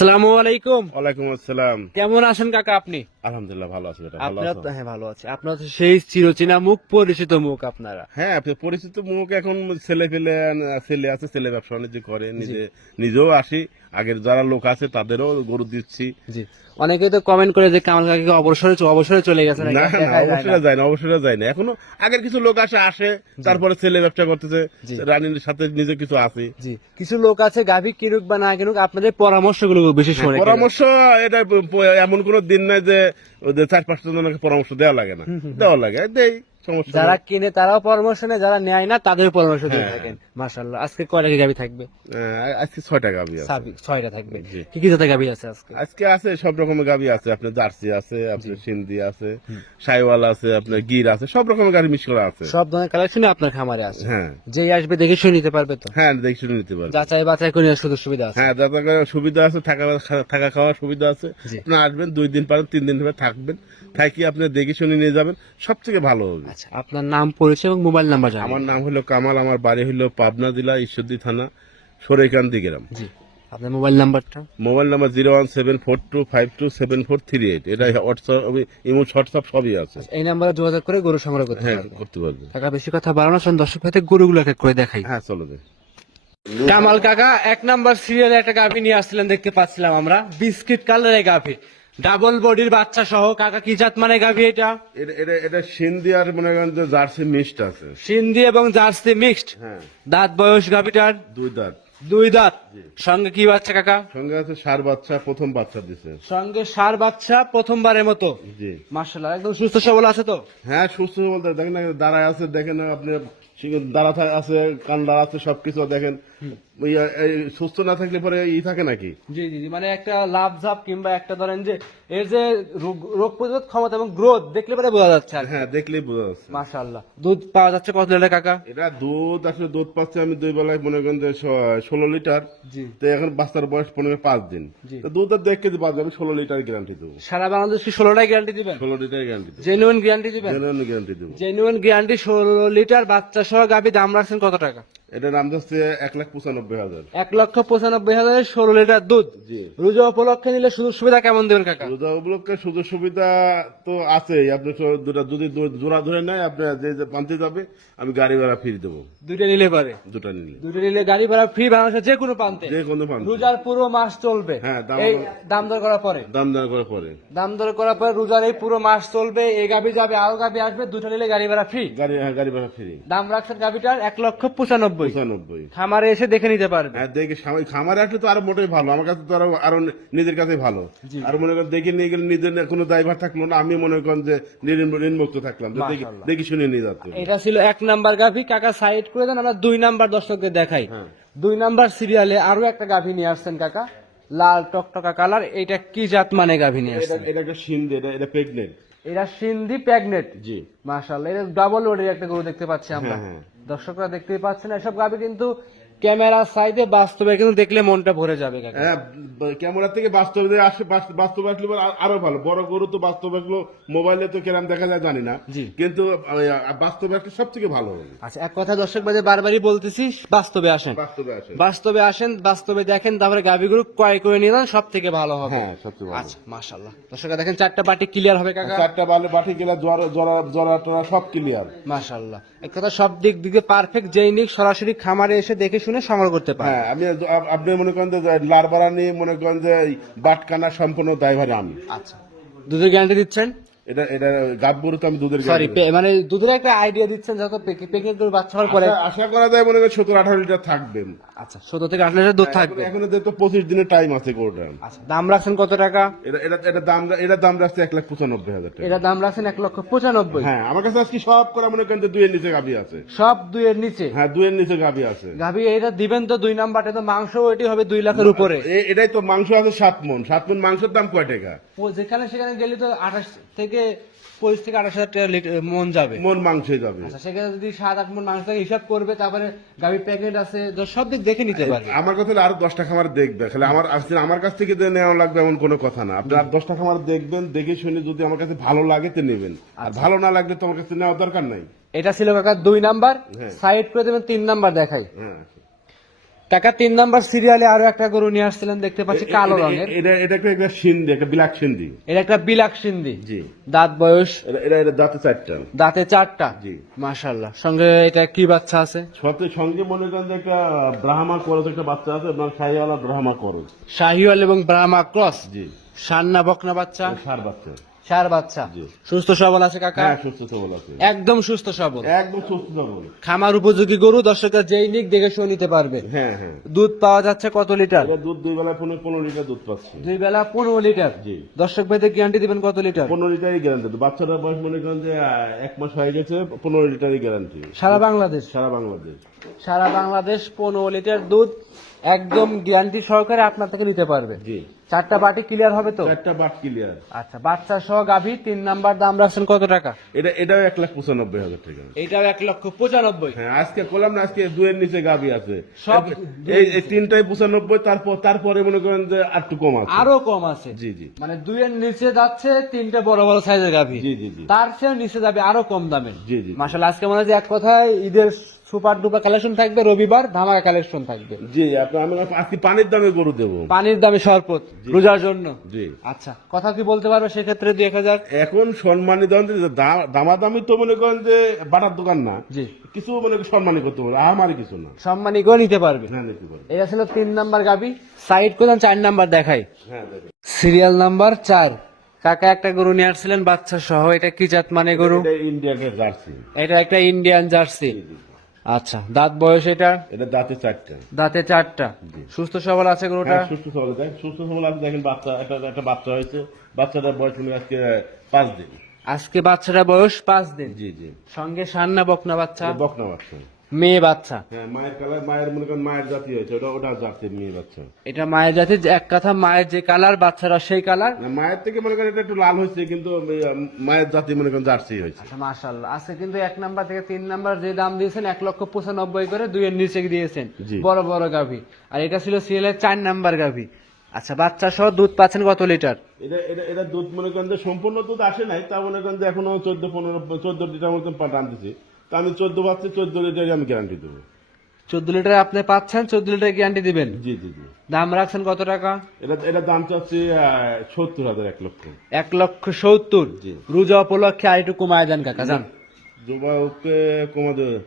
আসসালামু আলাইকুম। ওয়ালাইকুম আসসালাম। কেমন আছেন কাকা আপনি? আলহামদুলিল্লাহ ভালো আছি আপনার তো- হ্যাঁ ভালো আছে। আপনার তো সেই চিরচেনা মুখ পরিচিত মুখ আপনারা। হ্যাঁ আপনি পরিচিত মুখ এখন ছেলে পেলে ছেলে আছে ছেলে ব্যবসা বাণিজ্য করে নিজে নিজেও আসি। আগের যারা লোক আছে তাদেরও গরু দিচ্ছি। জি। অনেকেই তো কমেন্ট করে যে কামাল কাকি অবসরে অবসরে চলে গেছে না না অবশ্যই যায় না। অবশ্যই যায় না এখনও আগের কিছু লোক আসে আসে তারপরে ছেলে ব্যবসা করতেছে রানীর সাথে নিজে কিছু আছে। জি। কিছু লোক আছে গাভী কিনুক বা না কিনুক আপনাদের পরামর্শগুলো বেশি শোনে পরামর্শ এটা এমন কোন দিন নাই যে চার পাঁচটা জনকে পরামর্শ দেওয়া লাগে না। দেওয়া লাগে দেই। সমস্যা যারা কিনে তারাও পরামর্শ নেয় যারা নেয় না তাদের পরামর্শ দিয়ে হ্যাঁ। থাকেন। মাশাল্লাহ আজকে কয়টা গাভী থাকবে? আহ, আজকে ছয় টাকা গাবি আছে ছয়টা থাকবে। কি কি জাতের গাভী আছে আজকে? আজকে আছে সব রকমের গাবি আছে। আপনার জার্সি আছে আপনার সিন্ধি আছে সাইওয়াল আছে আপনার গির আছে সব রকমের গাড়ি মিশ করা আছে। সব ধরনের কালেকশনই আপনার খামারে আছে। হ্যাঁ। যেই আসবে দেখে শুনে নিতে পারবে তো? হ্যাঁ দেখে শুনে নিতে পারবে। যাচাই বাছাই করে সুযোগ সুবিধা আছে? হ্যাঁ যাতে করে সুবিধা আছে থাকা থাকা খাওয়ার সুবিধা আছে। আপনি আসবেন দুই দিন পারেন তিন দিন ধরে থাকবেন। থাকি আপনি দেখে শুনে নিয়ে যাবেন সব থেকে ভালো হবে। আচ্ছা আপনার নাম পরিচয় এবং মোবাইল নাম্বার জানাবেন আমার নাম হলো কামাল আমার বাড়ি হলো পাবনা জেলা ঈশ্বরদী থানা সরাইকান্দি গ্রাম। জি আপনার মোবাইল নাম্বারটা? Mobile number zero one seven four two five two seven four three eight এটা হোয়াটসঅ্যাপ ইমো হোয়াটসঅ্যাপ সবই আছে। এই নাম্বারে যোগাযোগ করে গরু সংগ্রহ করতে হ্যাঁ করতে পারবেন। টাকা বেশি কথা বাড়ানো শোন দর্শক ভাইতে গরুগুলো এক এক করে দেখাই। হ্যাঁ চলো দে কামাল কাকা এক নাম্বার সিরিয়ালে একটা গাভী নিয়ে আসছিলেন দেখতে পাচ্ছিলাম আমরা। বিস্কিট কালারের গাভী। ডাবল বডির বাচ্চা সহ কাকা কি জাত মানে গাভী এটা? এটা এটা এটা সিন্ধি আর মনে করেন যে জার্সি মিক্সড আছে। সিন্ধি এবং জার্সি মিক্সড? হ্যাঁ। দাঁত বয়স গাভীটার? দুই দাঁত। দুই দাঁত। সঙ্গে কি বাচ্চা কাকা? সঙ্গে আছে সার বাচ্চা প্রথম বাচ্চা দিছে। সঙ্গে সার বাচ্চা প্রথমবারের মতো? জি। মার্শাল্লাহ একদম সুস্থ সবল আছে তো? হ্যাঁ সুস্থ সবল দেখেন না দাঁড়ায় আছে দেখেন আপনি দাঁড়া আছে কান্ডা আছে সবকিছু দেখেন। এই, সুস্থ না থাকলে পরে ই থাকে নাকি? জি জি মানে একটা লাভ ঝাপ কিংবা একটা ধরেন যে এর যে রোগ- রোগ প্রতিরোধ ক্ষমতা এবং গ্রোথ দেখলে পরে বোঝা যাচ্ছে আর হ্যাঁ দেখলেই বোঝা যাচ্ছে। মাশাআল্লাহ। দুধ পাওয়া যাচ্ছে কত লিটার কাকা? এটা দুধ আসলে দুধ পাচ্ছে আমি দুই বেলায় মনে করেন যে ষোলো লিটার। জি। তো এখন বাচ্চার বয়স পনেরো পাঁচ দিন। তো দুধ আর দেখ কেজি বাদ আমি ষোলো লিটার গ্যারান্টি দেবো। সারা বাংলাদেশ কি ষোলোটাই গ্যারান্টি দিবেন? ষোলো লিটার গ্যারান্টি জেনুইন গ্যারান্টি দিবেন? গ্যারান্টি দেবো। জেনুইন গ্যারান্টি ষোলো লিটার বাচ্চা সহ গাভী দাম রাখছেন কত টাকা? এটা দাম যাচ্ছে এক লাখ পঁচানব্বই হাজার। এক লক্ষ পঁচানব্বই হাজারের ষোলো লিটার দুধ। রোজা উপলক্ষে নিলে সুযোগ সুবিধা কেমন দেবেন কাকা? রোজা উপলক্ষে সুযোগ সুবিধা তো আছেই। আপনি দুটা যদি জোড়া ধরে নেয় আপনি যে যে পান্তে যাবে আমি গাড়ি ভাড়া ফ্রি দেবো। দুইটা নিলে পারে? দুটা নিলে। দুইটা নিলে গাড়ি ভাড়া ফ্রি বাংলাদেশের যে কোনো প্রান্তে। যে কোনো পান্তে রোজার পুরো মাস চলবে। হ্যাঁ, দাম দর করার পরে? দাম দর করার পরে। দাম দর করার পরে রোজার এই পুরো মাস চলবে। এই গাবি যাবে আরও গাবি আসবে দুটো নিলে গাড়ি ভাড়া ফ্রি গাড়ি হ্যাঁ গাড়ি ভাড়া ফ্রি দাম রাখছেন গাবিটার এক লক্ষ পঁচানব্বই পঁচানব্বই। খামারে এসে দেখে নিতে পারবে। হ্যাঁ দেখে খামারে আসলে তো আরও মোটেই ভালো। আমার কাছে তো আরও আরও নিজের কাছে ভালো। আর মনে করেন দেখে নিয়ে গেলে নিজের কোনো দায়ভার থাকল না। আমি মনে করেন যে ঋণমুক্ত থাকলাম। দেখি- শুনে নিয়ে যাচ্ছে। এটা ছিল এক নাম্বার গাভি। কাকা সাইড করে দেন আমরা দুই নাম্বার দর্শকদের দেখাই। হ্যাঁ। দুই নাম্বার সিরিয়ালে আরও একটা গাভি নিয়ে আসছেন কাকা। লাল টকটকা কালার। এটা কি জাত মানে গাভি নিয়ে আসছেন? এটা একটা সিন্ধি এটা এটা প্রেগনেন্ট এটা সিন্ধি প্যাগনেট। জি। মাশাআল্লাহ এরা ডাবল বডির একটা গরু দেখতে পাচ্ছি আমরা। হ্যাঁ, হ্যাঁ। দর্শকরা দেখতেই পাচ্ছেন এসব গাভি কিন্তু ক্যামেরা সাইডে বাস্তবে কিন্তু দেখলে মনটা ভরে যাবে হ্যাঁ ক্যামেরা থেকে বাস্তবে বাস্তবে আসলে আরও ভালো। বড় গরু তো বাস্তবে আসলো মোবাইলে তো কেরাম দেখা যায় জানি না। কিন্তু বাস্তবে আসলে সব থেকে ভালো আচ্ছা এক কথা দর্শক বাজে বারবারই বলতেছি বাস্তবে আসেন। বাস্তবে আসে বাস্তবে আসেন বাস্তবে দেখেন তারপরে গাভিগুলো ক্রয় করে নিয়ে যান সব থেকে ভালো হবে। হ্যাঁ সবচেয়ে আচ্ছা মাশাল্লাহ দর্শকরা দেখেন চারটা পার্টি ক্লিয়ার হবে কাকা। চারটা বাটি গেলে জরা জরা জরা টরা সব ক্লিয়ার মাশাল্লাহ এক কথা সব দিক দিকে পারফেক্ট যেই নিক সরাসরি খামারে এসে দেখে শুনে সংগ্রহ করতে পারে। হ্যাঁ আমি আপনি মনে করেন যে লারবারা নিয়ে মনে করেন যে বাটকানা সম্পূর্ণ ড্রাইভার আমি। আচ্ছা। দুধের গ্যারান্টি দিচ্ছেন? এটা এটা গাব গরু তো আমি দুধের সরি মানে দুধের একটা আইডিয়া দিচ্ছেন যত পেকিং করে বাচ্চা হওয়ার পরে আশা- করা যায় মনে করেন সত্তর আঠারো লিটার থাকবেন আচ্ছা সতেরো থেকে আঠারো লিটার দুধ থাকবে। এখন তো পঁচিশ দিনের টাইম আছে গরুটা। আচ্ছা দাম রাখছেন কত টাকা? এটা এটা এটা দাম এটা দাম রাখছে এক লাখ পঁচানব্বই হাজার টাকা। এটা দাম রাখছেন এক লক্ষ পঁচানব্বই। হ্যাঁ আমার কাছে আজকে সব করা মনে করেন যে দুইয়ের নিচে গাভি আছে। সব দুইয়ের নিচে? হ্যাঁ দুইয়ের নিচে গাভি আছে। গাভি এটা দিবেন তো দুই নাম্বারটা তো মাংস এটি হবে দুই লাখের উপরে। এটাই তো মাংস আছে সাত মন। সাত মন মাংসের দাম কয় টাকা? যেখানে সেখানে গেলে তো আঠাশ থেকে পঁচিশ থেকে আঠাশ হাজার টাকা মন যাবে। মন মাংসই যাবে। আচ্ছা সেখানে যদি সাত আট মন মাংস থাকে হিসাব করবে তারপরে গাভি প্যাকেট আছে সব দিক দেখে নিতে পারবে। আমার কথা হলো আরও দশটা খামার দেখবে। খালি আমার আসলে আমার কাছ থেকে নেওয়া লাগবে এমন কোনো কথা না। আপনি আর দশটা খামার দেখবেন দেখে শুনে যদি আমার কাছে ভালো লাগে তো নেবেন। আর ভালো না লাগলে তোমার কাছে নেওয়ার দরকার নাই। এটা ছিল কাকা দুই নাম্বার। হ্যাঁ। সাইড করে দেবেন তিন নাম্বার দেখাই। হ্যাঁ কাকা তিন নাম্বার সিরিয়ালে আরও একটা গরু নিয়ে আসছিলেন দেখতে পাচ্ছি কালো রঙের। এটা এটা একটা সিন্ধি একটা বিলাক সিন্ধি। এটা একটা বিলাক সিন্ধি। জি। দাঁত বয়স এটা এটা দাঁতে চারটা। দাঁতে চারটা। জি। মাশাল্লাহ সঙ্গে এটা কি বাচ্চা আছে? সাথে সঙ্গে মনে করেন যে একটা ব্রাহ্মা করজ একটা বাচ্চা আছে এবং শাহিওয়ালা ব্রাহ্মা করজ শাহিওয়াল এবং ব্রাহ্মা ক্রস। জি। সান্না বকনা বাচ্চা। সার বাচ্চা। সার বাচ্চা। সুস্থ সবল আছে কাকা? হ্যাঁ সুস্থ সবল আছে। একদম সুস্থ সবল। একদম সুস্থ সবল। খামার উপযোগী গরু দর্শকরা যেই নিক দেখে শুনে নিতে পারবে। হ্যাঁ হ্যাঁ। দুধ পাওয়া যাচ্ছে কত লিটার? দুধ দুই বেলা পনেরো পনেরো লিটার দুধ পাচ্ছে। দুই বেলা পনেরো লিটার? জি। দর্শক ভাইতে গ্যারান্টি দিবেন কত লিটার? পনেরো লিটারই গ্যারান্টি বাচ্চাটার বয়স মনে করেন যে এক মাস হয়ে গেছে পনেরো লিটারই গ্যারান্টি সারা বাংলাদেশ? সারা বাংলাদেশ। সারা বাংলাদেশ পনেরো লিটার দুধ একদম গ্যারান্টি সহকারে আপনার থেকে নিতে পারবে। জি। চারটা বাটি ক্লিয়ার হবে তো? চারটা বাট ক্লিয়ার আচ্ছা বাচ্চা সহ গাভী তিন নাম্বার দাম রাখছেন কত টাকা? এটা এটাও এক লাখ পঁচানব্বই হাজার টাকা। এটাও এক লক্ষ পঁচানব্বই। হ্যাঁ আজকে করলাম না আজকে দুয়ের নিচে গাবি আছে। সব এই এই তিনটাই পঁচানব্বই তারপর তারপরে মনে করেন যে আর একটু কম আছে। আরও কম আছে। জি জি। মানে দুইয়ের নিচে যাচ্ছে তিনটা বড় বড় সাইজের গাভী। জি জি জি। তার চেয়েও নিচে যাবে আরও কম দামের জি, জি। মাসাল আজকে মনে হয় যে এক কথায় ঈদের সুপার ডুপার কালেকশন থাকবে রবিবার ধামাকা কালেকশন থাকবে। জি আপনার আমি আজকে পানির দামে গরু দেবো। পানির দামে শরবত রোজার জন্য? জি। আচ্ছা কথা কি বলতে পারবে সেক্ষেত্রে দুই এক হাজার? এখন সম্মানী দাম দামাদামি তো মনে করেন যে বাটার দোকান না জি। কিছু মনে সম্মানী করতে পারে আমারই কিছু না। সম্মানী করে নিতে পারবে। হ্যাঁ নিতে পারে এটা ছিল তিন নাম্বার গাবি। সাইড করলাম চার নাম্বার দেখাই। হ্যাঁ সিরিয়াল নাম্বার চার। কাকা একটা গরু নিয়ে আসছিলেন বাচ্চা সহ এটা কি জাত মানে গরু? এটা ইন্ডিয়াকে জার্সি। এটা একটা ইন্ডিয়ান জার্সি। আচ্ছা দাঁত বয়স এটা? এটা দাঁতে চারটা। দাঁতে চারটা। সুস্থ সবল আছে গরুটা? হ্যাঁ সুস্থ সবল সুস্থ সবল আছে দেখেন বাচ্চা একটা একটা বাচ্চা হয়েছে। বাচ্চাটার বয়স হলো আজকে পাঁচ দিন। আজকে বাচ্চাটা বয়স পাঁচ দিন। জি জি। সঙ্গে সান্না বকনা বাচ্চা। বকনা বাচ্চা। মেয়ে বাচ্চা। হ্যাঁ মায়ের কালার মায়ের মনে করেন মায়ের জাতি হয়েছে ওটা ওটা জাতির মেয়ে বাচ্চা। এটা মায়ের জাতি এক কথা মায়ের যে কালার বাচ্চারা সেই কালার। মায়ের থেকে মনে করেন এটা একটু লাল হয়েছে কিন্তু মায়ের জাতি মনে করেন জার্সি হয়েছে। আচ্ছা মাশাল্লাহ আজকে কিন্তু এক নাম্বার থেকে তিন নাম্বার যে দাম দিয়েছেন এক লক্ষ পঁচানব্বই করে দুইয়ের নিচে দিয়েছেন। বড় বড় গাভী। আর এটা ছিল সিএলের চার নাম্বার গাভী। আচ্ছা বাচ্চা সহ দুধ পাচ্ছেন কত লিটার? এটা এটা এটা দুধ মনে করেন সম্পূর্ণ দুধ আসে নাই তা মনে করেন এখনও চোদ্দ পনেরো চোদ্দ লিটার মতন পা- টানতেছি তা আমি চোদ্দ পাচ্ছি চোদ্দ লিটারই আমি গ্যারান্টি দেবো। চোদ্দ লিটার আপনি পাচ্ছেন চোদ্দ লিটার গ্যারান্টি দিবেন? জি জি জি। দাম রাখছেন কত টাকা? এটা এটা দাম চাচ্ছি সত্তর হাজার এক লক্ষ। এক লক্ষ সত্তর? জি। রোজা উপলক্ষে আর একটু কমায় দেন কাকা যান। যুবককে কমা দেবে।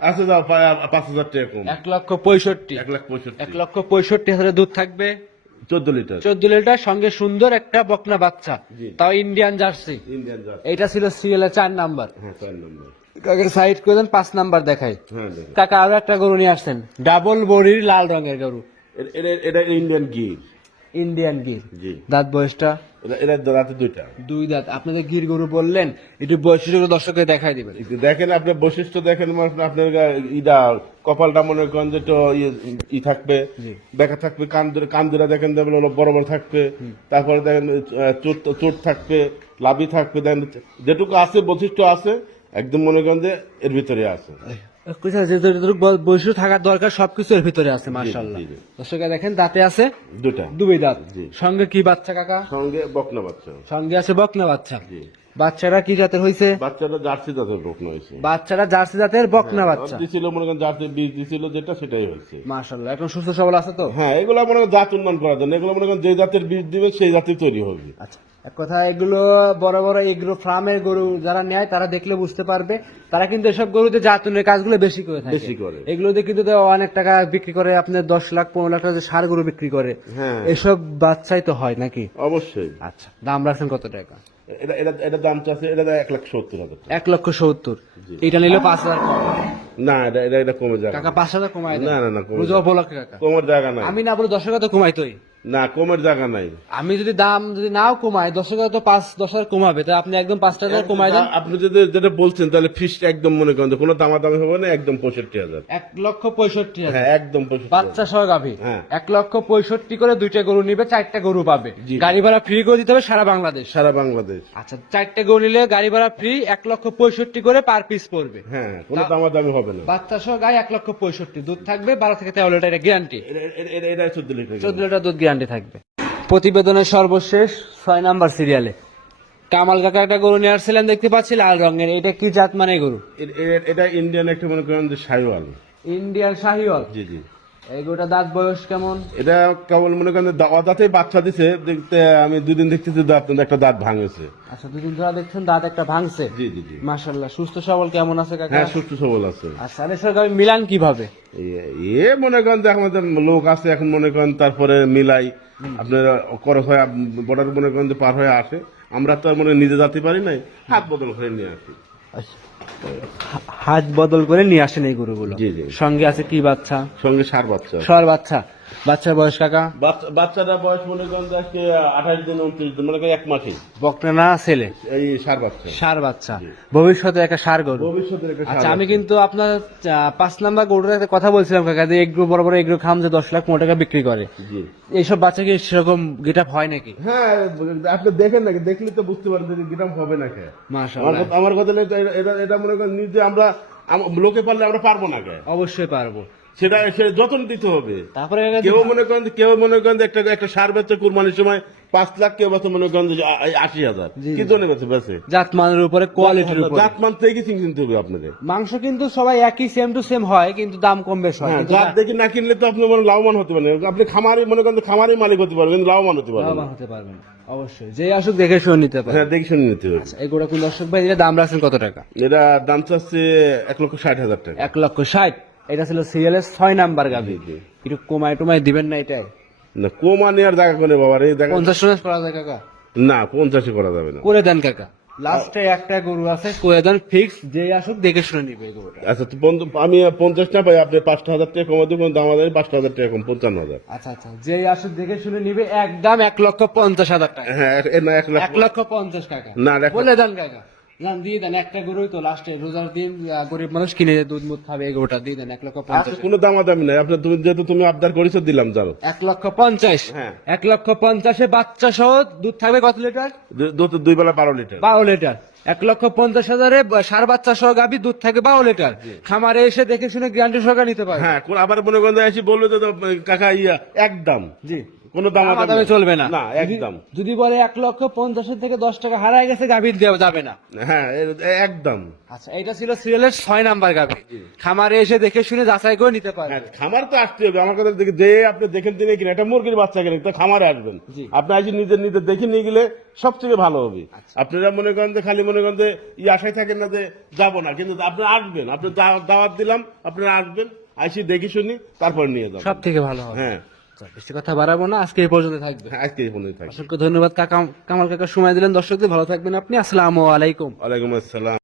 আছে যাও পাঁচ হাজার টাকা কম। এক লক্ষ পঁয়ষট্টি। এক লাখ পঁয়ষট্টি। এক লক্ষ পঁয়ষট্টি হাজারের দুধ থাকবে। চোদ্দ লিটার। চোদ্দ লিটার সঙ্গে সুন্দর একটা বকনা বাচ্চা। তাও ইন্ডিয়ান জার্সি ইন্ডিয়ান জাত এটা ছিল সিরিয়ালের চার নাম্বার। হ্যাঁ চার নম্বর। কাকে সাইড করে দেন পাঁচ নাম্বার দেখাই। হ্যাঁ দেখেন কাকা আরও একটা গরু নিয়ে আসছেন। ডাবল বডির লাল রঙের গরু। এটা- ইন্ডিয়ান গির। ইন্ডিয়ান গির। দাঁত বয়সটা? এটা- দুইটা। দুই দাঁত। আপনাদের গির গরু বললেন একটু বৈশিষ্ট্য দেখাই দিবেন। দেখেন বৈশিষ্ট্য দেখেন মানে আপনার ইদা কপালটা মনে করেন যে ইয়ে- ই থাকবে দেখা থাকবে কান ধরে কান দেখেন বড় বড় থাকবে তারপরে দেখেন চোট চোট থাকবে লাভি থাকবে দেখেন যেটুকু আছে বৈশিষ্ট্য আছে একদম মনে করেন যে এর ভিতরে আছে। বৈশিষ্ট্য থাকার দরকার সবকিছু এর ভিতরে আছে মাশাল্লাহ জি, জি। দেখেন দাঁতে আছে দুটা দুই দাঁত। সঙ্গে কি বাচ্চা কাকা? সঙ্গে বকনা বাচ্চা। সঙ্গে আছে বকনা বাচ্চা। বাচ্চারা কি জাতের হয়েছে বাচ্চাটা জার্সি জাতের বকনা হয়েছে বাচ্চারা জার্সি জাতের বকনা বাচ্চা। দিছিল মনে করেন জার্সি বীজ দিছিল যেটা সেটাই হয়েছে মাশাল্লাহ এখন সুস্থ সবল আছে তো? হ্যাঁ এগুলো মনে করেন জাত উন্নয়ন করার জন্য। এগুলো মনে করেন যে জাতের বীজ দিবে সেই জাতের তৈরি হবে। আচ্ছা। এক কথা এগুলো বড় বড় এগুলো ফার্মের গরু যারা নেয় তারা দেখলে বুঝতে পারবে। তারা কিন্তু এসব গরুতে জাতুনের কাজগুলো বেশি করে থাকে। বেশি করে। এগুলোতে কিন্তু অনেক টাকা বিক্রি করে আপনার দশ লাখ পনেরো লাখ টাকা সার গরু বিক্রি করে। হ্যাঁ। এসব বাচ্চাই তো হয় নাকি? অবশ্যই। আচ্ছা দাম রাখছেন কত টাকা? এটা এটা এটা দাম চাচ্ছে এটা এক লাখ সত্তর হাজার এক লক্ষ সত্তর। এটা নিলে পাঁচ হাজার না এটা এটা এটা কমে যাবে। কাকা পাঁচ হাজার কমায় না না না কমে রোজা কাকা। কমের জায়গা নাই। আমি না বলে দশ টাকা তো কমাই কমাইতোই। না কমের জায়গা নাই। আমি যদি দাম যদি নাও কমাই দশ টাকা তো পাঁচ দশ হাজার কমাবে তো আপনি একদম পাঁচ টাকা কমাই দেন। আপনি যদি যেটা বলছেন তাহলে ফিসটা একদম মনে করেন কোনো দামাদামি হবে না একদম পঁয়ষট্টি হাজার। এক লক্ষ পঁয়ষট্টি হাজার। হ্যাঁ একদম বাচ্চা সহ গাভী। হ্যাঁ। এক লক্ষ পঁয়ষট্টি করে দুইটা গরু নিবে চারটা গরু পাবে। গাড়ি ভাড়া ফ্রি করে দিতে হবে সারা বাংলাদেশ। সারা বাংলাদেশ। আচ্ছা চারটে গরু নিলে গাড়ি ভাড়া ফ্রি এক লক্ষ পঁয়ষট্টি করে পার পিস পড়বে। হ্যাঁ কোনো দামাদামি হবে না। বাচ্চা সহ গায়ে এক লক্ষ পঁয়ষট্টি। দুধ থাকবে বারো থেকে তেরো লিটার এটা গ্যারান্টি চোদ্দ লিটার দুধ গ্যারান্টি থাকবে। প্রতিবেদনের সর্বশেষ ছয় নাম্বার সিরিয়ালে কামাল কাকা একটা গরু নিয়ে আসছিলেন দেখতে পাচ্ছি লাল রঙের। এটা কি জাত মানে গরু? এটা ইন্ডিয়ান একটা মনে করেন যে শাহিওয়াল। ইন্ডিয়ান শাহিওয়াল? জি জি। এই গরুটা দাঁত বয়স কেমন? এটা কেবল মনে করেন দাওয়া বাচ্চা দিছে দেখতে আমি দুদিন দেখতেছি দাঁত একটা দাঁত ভাঙেছে। আচ্ছা দুদিন ধরে দেখছেন দাঁত একটা ভাঙছে? জি জি জি। মাশাল্লাহ সুস্থ সবল কেমন আছে কাকা? হ্যাঁ সুস্থ সবল আছে। আচ্ছা এর সঙ্গে আমি মিলান কীভাবে? এ- মনে করেন যে আমাদের লোক আছে এখন মনে করেন তারপরে মিলাই। আপনার কর হয়ে বর্ডার মনে করেন যে পার হয়ে আসে। আমরা তো মনে নিজে যেতে পারি নাই হাত বদল করে নিয়ে আসি। হাত বদল করে নিয়ে আসেন এই গরুগুলো। সঙ্গে আছে কি বাচ্চা? সঙ্গে সার বাচ্চা। সার বাচ্চা। বাচ্চার বয়স কাকা? বাচ্চাটা বয়স মনে করেন আজকে আঠাশ দিন উনত্রিশ দিন মনে করেন এক মাসে। বকনা না ছেলে? এই সার বাচ্চা। সার বাচ্চা। ভবিষ্যতে একটা সার গরু। ভবিষ্যতের একটা আচ্ছা আমি কিন্তু আপনার পাঁচ নাম্বার গরুর একটা কথা বলছিলাম কাকা যে এগ্রো বড় বড় এগ্রো খাম যে দশ লাখ পনেরো টাকা বিক্রি করে। এইসব বাচ্চা কি সেরকম গেট হয় নাকি? হ্যাঁ আপনি দেখেন নাকি? দেখলে তো বুঝতে পারেন যে গ্রাম হবে না কে আমার মাশাআল্লাহ কথা- আমার কথা এটা- এটা মনে করেন নিজে আমরা লোকে পারলে আমরা পারব না কে? অবশ্যই পারব। সেটা সে যত্ন দিতে হবে। তারপরে কেউ মনে করেন কেউ মনে করেন একটা একটা সার বেচে কুরবানির সময় পাঁচ লাখ কেউ বেচে মনে করেন আশি হাজার। কি জন্য বেচে? বেচে। জাত মানের উপরে কোয়ালিটির উপরে। জাত মান থেকে চিনতে হবে আপনাদের। মাংস কিন্তু সবাই একই সেম টু সেম হয় কিন্তু দাম কম বেশ হয়। হ্যাঁ জাত দেখে না কিনলে তো আপনি মনে লাভবান হতে পারেন আপনি খামারি মনে করেন খামারি মালিক হতে পারবেন কিন্তু লাভবান হতে পারবেন লাভবান হতে পারবেন অবশ্যই। যে আসুক দেখে শুনে নিতে পারে হ্যাঁ দেখে শুনে নিতে হবে। এই গোটা কোন দর্শক ভাই এটা দাম রাখছেন কত টাকা? এটা দাম চাচ্ছে এক লক্ষ ষাট হাজার টাকা। এক লক্ষ ষাট। এটা ছিল সিরিয়ালের ছয় নাম্বার গাভি। একটু কমায় টমায় দিবেন না এটাই। না কমা নেওয়ার জায়গা করে বাবা রে? জায়গা পঞ্চাশ টাকা করা যায় কাকা। না পঞ্চাশে করা যাবে না। করে দেন কাকা। লাস্টে একটা গরু আছে। করে দেন ফিক্স যে আসুক দেখে শুনে নিবে এই গরুটা। আচ্ছা তো আমি পঞ্চাশটা পাই আপনি পাঁচটা হাজার টাকা কমা দেবেন দাম আমাদের পাঁচটা হাজার টাকা কম পঞ্চান্ন হাজার। আচ্ছা আচ্ছা যে আসুক দেখে শুনে নিবে একদম এক লক্ষ পঞ্চাশ হাজার টাকা। হ্যাঁ এক- না এক লাখ এক লক্ষ পঞ্চাশ টাকা। না, বলে দেন কাকা। দেন দিয়ে দেন একটা গরুই তো লাস্টে রোজার দিন গরিব মানুষ কিনে দুধ মুধ খাবে গরুটা দিয়ে দেন এক লক্ষ পঞ্চাশ। আচ্ছা কোনো দামাদামি নাই। আপনার তুমি যেহেতু তুমি আবদার করেছ দিলাম জানো এক লক্ষ পঞ্চাশ। হ্যাঁ। এক লক্ষ পঞ্চাশে বাচ্চা সহ দুধ থাকবে কত লিটার? দু- দু- দুই বেলা বারো লিটার। বারো লিটার। এক লক্ষ পঞ্চাশ হাজারে সার বাচ্চা সহ গাভী দুধ থাকে বারো লিটার। খামারে এসে দেখে শুনে গ্যারান্টি সহকারে নিতে পারে হ্যাঁ আবার মনে করেন এসে বলল তো, কাকা ইয়া একদম। জি। কোনো দামাদামি দামে চলবে না। না একদম। যদি বলে এক লক্ষ পঞ্চাশের থেকে দশ টাকা হারায় গেছে গাভী দেওয়া যাবে না। হ্যাঁ একদম। আচ্ছা এটা ছিল সিরিয়ালের ছয় নাম্বার গাভী। খামারে এসে দেখে শুনে যাচাই করে নিতে পারে হ্যাঁ, খামার তো আসতে হবে। আমার কথা দেখে যে আপনি দেখেন তিনি কিনা এটা মুরগির বাচ্চা কিনে তো খামারে আসবেন। আপনি আসি নিজের নিজে দেখে নিয়ে গেলে সব থেকে ভালো হবে। আপনারা মনে করেন যে খালি মনে করেন যে ই আশায় থাকেন না যে যাব না। কিন্তু আপনি আসবেন। আপনি দাওয়াত দিলাম আপনারা আসবেন। আইসি দেখি শুনি তারপর নিয়ে যাবেন। সব থেকে ভালো হবে। হ্যাঁ। আচ্ছা, বেশি কথা বাড়াবো না আজকে এই পর্যন্ত থাকবে। আজকে এই পর্যন্ত থাকবে। অসংখ্য ধন্যবাদ কাকা কামাল কাকা সময় দিলেন দর্শকদের ভালো থাকবেন আপনি। আসসালামু আলাইকুম। ওয়ালাইকুম আসসালাম।